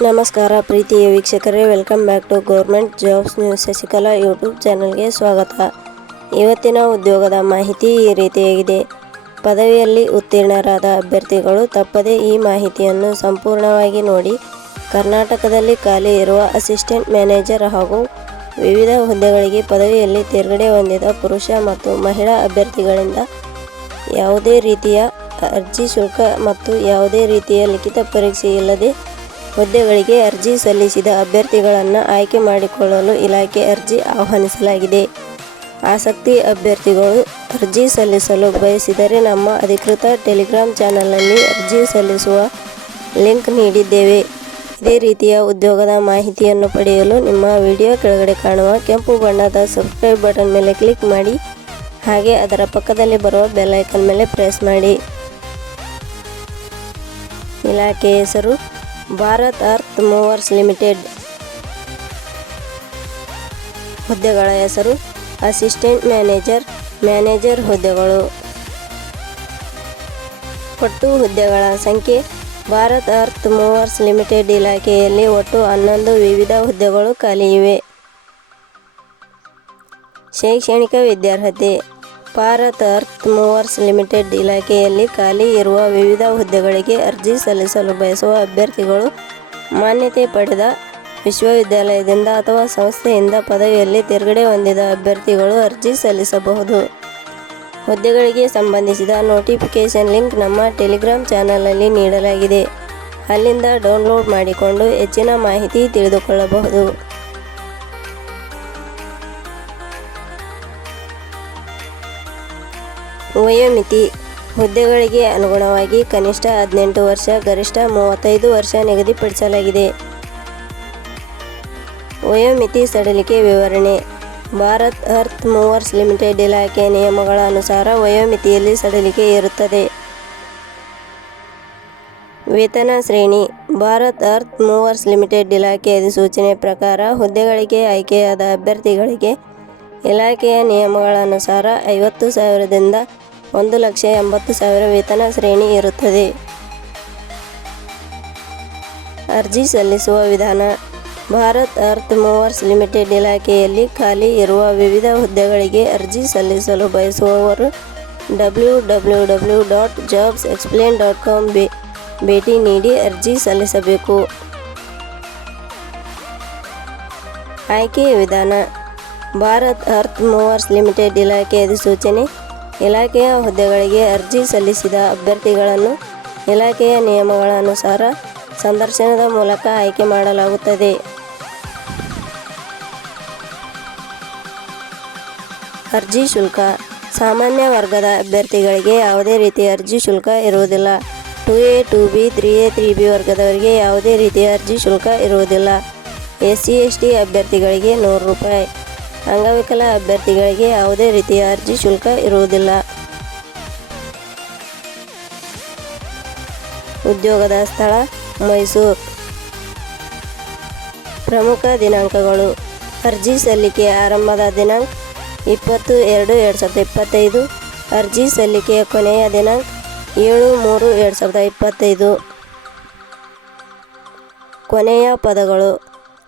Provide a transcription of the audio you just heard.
ನಮಸ್ಕಾರ ಪ್ರೀತಿಯ ವೀಕ್ಷಕರೇ welcome back to government jobs news Shashikala YouTube ಚಾನಲ್ಗೆ ಸ್ವಾಗತ. ಇವತ್ತಿನ ಉದ್ಯೋಗದ ಮಾಹಿತಿ ಈ ರೀತಿಯಾಗಿದೆ. ಪದವಿಯಲ್ಲಿ ಉತ್ತೀರ್ಣರಾದ ಅಭ್ಯರ್ಥಿಗಳು ತಪ್ಪದೇ ಈ ಮಾಹಿತಿಯನ್ನು ಸಂಪೂರ್ಣವಾಗಿ ನೋಡಿ ಕರ್ನಾಟಕದಲ್ಲಿ ಖಾಲಿ ಇರುವ ಅಸಿಸ್ಟೆಂಟ್ ಮ್ಯಾನೇಜರ್ ಹಾಗೂ ವಿವಿಧ ಹುದ್ದೆಗಳಿಗೆ ಪದವಿಯಲ್ಲಿ ತೇರ್ಗಡೆ ಹೊಂದಿದ ಪುರುಷ ಮತ್ತು ಮಹಿಳಾ ಅಭ್ಯರ್ಥಿಗಳಿಂದ ಯಾವುದೇ ರೀತಿಯ ಅರ್ಜಿ ಶುಲ್ಕ ಮತ್ತು ಯಾವುದೇ ರೀತಿಯ ಲಿಖಿತ ಪರೀಕ್ಷೆ ಇಲ್ಲದೆ ಹುದ್ದೆಗಳಿಗೆ ಅರ್ಜಿ ಸಲ್ಲಿಸಿದ ಅಭ್ಯರ್ಥಿಗಳನ್ನು ಆಯ್ಕೆ ಮಾಡಿಕೊಳ್ಳಲು ಇಲಾಖೆ ಅರ್ಜಿ ಆಹ್ವಾನಿಸಲಾಗಿದೆ. ಆಸಕ್ತಿ ಅಭ್ಯರ್ಥಿಗಳು ಅರ್ಜಿ ಸಲ್ಲಿಸಲು ಬಯಸಿದರೆ ನಮ್ಮ ಅಧಿಕೃತ ಟೆಲಿಗ್ರಾಮ್ ಚಾನಲ್ನಲ್ಲಿ ಅರ್ಜಿ ಸಲ್ಲಿಸುವ ಲಿಂಕ್ ನೀಡಿದ್ದೇವೆ. ಇದೇ ರೀತಿಯ ಉದ್ಯೋಗದ ಮಾಹಿತಿಯನ್ನು ಪಡೆಯಲು ನಿಮ್ಮ ವಿಡಿಯೋ ಕೆಳಗಡೆ ಕಾಣುವ ಕೆಂಪು ಬಣ್ಣದ ಸಬ್ಸ್ಕ್ರೈಬ್ ಬಟನ್ ಮೇಲೆ ಕ್ಲಿಕ್ ಮಾಡಿ, ಹಾಗೆ ಅದರ ಪಕ್ಕದಲ್ಲಿ ಬರುವ ಬೆಲ್ ಐಕನ್ ಮೇಲೆ ಪ್ರೆಸ್ ಮಾಡಿ. ಇಲಾಖೆ ಹೆಸರು ಭಾರತ್ ಅರ್ತ್ ಮೂವರ್ಸ್ ಲಿಮಿಟೆಡ್. ಹುದ್ದೆಗಳ ಹೆಸರು ಅಸಿಸ್ಟೆಂಟ್ ಮ್ಯಾನೇಜರ್ ಮ್ಯಾನೇಜರ್ ಹುದ್ದೆಗಳು. ಒಟ್ಟು ಹುದ್ದೆಗಳ ಸಂಖ್ಯೆ ಭಾರತ್ ಅರ್ತ್ ಮೂವರ್ಸ್ ಲಿಮಿಟೆಡ್ ಇಲಾಖೆಯಲ್ಲಿ ಒಟ್ಟು ಹನ್ನೊಂದು ವಿವಿಧ ಹುದ್ದೆಗಳು ಖಾಲಿ ಇವೆ. ಶೈಕ್ಷಣಿಕ ವಿದ್ಯಾರ್ಹತೆ ಭಾರತ್ ಅರ್ಥ್ ಮೂವರ್ಸ್ ಲಿಮಿಟೆಡ್ ಇಲಾಖೆಯಲ್ಲಿ ಖಾಲಿ ಇರುವ ವಿವಿಧ ಹುದ್ದೆಗಳಿಗೆ ಅರ್ಜಿ ಸಲ್ಲಿಸಲು ಬಯಸುವ ಅಭ್ಯರ್ಥಿಗಳು ಮಾನ್ಯತೆ ಪಡೆದ ವಿಶ್ವವಿದ್ಯಾಲಯದಿಂದ ಅಥವಾ ಸಂಸ್ಥೆಯಿಂದ ಪದವಿಯಲ್ಲಿ ತಿರುಗಡೆ ಹೊಂದಿದ ಅಭ್ಯರ್ಥಿಗಳು ಅರ್ಜಿ ಸಲ್ಲಿಸಬಹುದು. ಹುದ್ದೆಗಳಿಗೆ ಸಂಬಂಧಿಸಿದ ನೋಟಿಫಿಕೇಷನ್ ಲಿಂಕ್ ನಮ್ಮ ಟೆಲಿಗ್ರಾಮ್ ಚಾನಲಲ್ಲಿ ನೀಡಲಾಗಿದೆ. ಅಲ್ಲಿಂದ ಡೌನ್ಲೋಡ್ ಮಾಡಿಕೊಂಡು ಹೆಚ್ಚಿನ ಮಾಹಿತಿ ತಿಳಿದುಕೊಳ್ಳಬಹುದು. ವಯೋಮಿತಿ ಹುದ್ದೆಗಳಿಗೆ ಅನುಗುಣವಾಗಿ ಕನಿಷ್ಠ ಹದಿನೆಂಟು ವರ್ಷ, ಗರಿಷ್ಠ ಮೂವತ್ತೈದು ವರ್ಷ ನಿಗದಿಪಡಿಸಲಾಗಿದೆ. ವಯೋಮಿತಿ ಸಡಿಲಿಕೆ ವಿವರಣೆ. ಭಾರತ್ ಅರ್ತ್ ಮೂವರ್ಸ್ ಲಿಮಿಟೆಡ್ ಇಲಾಖೆ ನಿಯಮಗಳ ಅನುಸಾರ ವಯೋಮಿತಿಯಲ್ಲಿ ಸಡಿಲಿಕೆ ಇರುತ್ತದೆ. ವೇತನ ಶ್ರೇಣಿ. ಭಾರತ್ ಅರ್ತ್ ಮೂವರ್ಸ್ ಲಿಮಿಟೆಡ್ ಇಲಾಖೆ ಅಧಿಸೂಚನೆ ಪ್ರಕಾರ ಹುದ್ದೆಗಳಿಗೆ ಆಯ್ಕೆಯಾದ ಅಭ್ಯರ್ಥಿಗಳಿಗೆ ಇಲಾಖೆಯ ನಿಯಮಗಳನುಸಾರ ಐವತ್ತು ಸಾವಿರದಿಂದ ಒಂದು ಲಕ್ಷ ಎಂಬತ್ತು ಸಾವಿರ ವೇತನ ಶ್ರೇಣಿ ಇರುತ್ತದೆ. ಅರ್ಜಿ ಸಲ್ಲಿಸುವ ವಿಧಾನ. ಭಾರತ್ ಅರ್ಥ್ ಮೂವರ್ಸ್ ಲಿಮಿಟೆಡ್ ಇಲಾಖೆಯಲ್ಲಿ ಖಾಲಿ ಇರುವ ವಿವಿಧ ಹುದ್ದೆಗಳಿಗೆ ಅರ್ಜಿ ಸಲ್ಲಿಸಲು ಬಯಸುವವರು W W W dot jobs explain dot com ಬೇ, ಭೇಟಿ ನೀಡಿ ಅರ್ಜಿ ಸಲ್ಲಿಸಬೇಕು. ಆಯ್ಕೆಯ ವಿಧಾನ. ಭಾರತ್ ಅರ್ತ್ ಮೂವರ್ಸ್ ಲಿಮಿಟೆಡ್ ಇಲಾಖೆ ಅಧಿಸೂಚನೆ. ಇಲಾಖೆಯ ಹುದ್ದೆಗಳಿಗೆ ಅರ್ಜಿ ಸಲ್ಲಿಸಿದ ಅಭ್ಯರ್ಥಿಗಳನ್ನು ಇಲಾಖೆಯ ನಿಯಮಗಳ ಅನುಸಾರ ಸಂದರ್ಶನದ ಮೂಲಕ ಆಯ್ಕೆ ಮಾಡಲಾಗುತ್ತದೆ. ಅರ್ಜಿ ಶುಲ್ಕ. ಸಾಮಾನ್ಯ ವರ್ಗದ ಅಭ್ಯರ್ಥಿಗಳಿಗೆ ಯಾವುದೇ ರೀತಿಯ ಅರ್ಜಿ ಶುಲ್ಕ ಇರುವುದಿಲ್ಲ. Two A, two B, three A, three B ವರ್ಗದವರಿಗೆ ಯಾವುದೇ ರೀತಿಯ ಅರ್ಜಿ ಶುಲ್ಕ ಇರುವುದಿಲ್ಲ. ಎಸ್ ಸಿ ಎಸ್ ಟಿ ಅಭ್ಯರ್ಥಿಗಳಿಗೆ ನೂರು ರೂಪಾಯಿ. ಅಂಗವಿಕಲ ಅಭ್ಯರ್ಥಿಗಳಿಗೆ ಯಾವುದೇ ರೀತಿಯ ಅರ್ಜಿ ಶುಲ್ಕ ಇರುವುದಿಲ್ಲ. ಉದ್ಯೋಗದ ಸ್ಥಳ, ಮೈಸೂರು. ಪ್ರಮುಖ ದಿನಾಂಕಗಳು. ಅರ್ಜಿ ಸಲ್ಲಿಕೆ ಆರಂಭದ ದಿನಾಂಕ ಇಪ್ಪತ್ತು ಎರಡು ಎರಡು ಸಾವಿರದ ಇಪ್ಪತ್ತೈದು. ಅರ್ಜಿ ಸಲ್ಲಿಕೆಯ ಕೊನೆಯ ದಿನಾಂಕ ಏಳು ಮೂರು ಎರಡು ಸಾವಿರದ ಇಪ್ಪತ್ತೈದು. ಕೊನೆಯ ಪದಗಳು.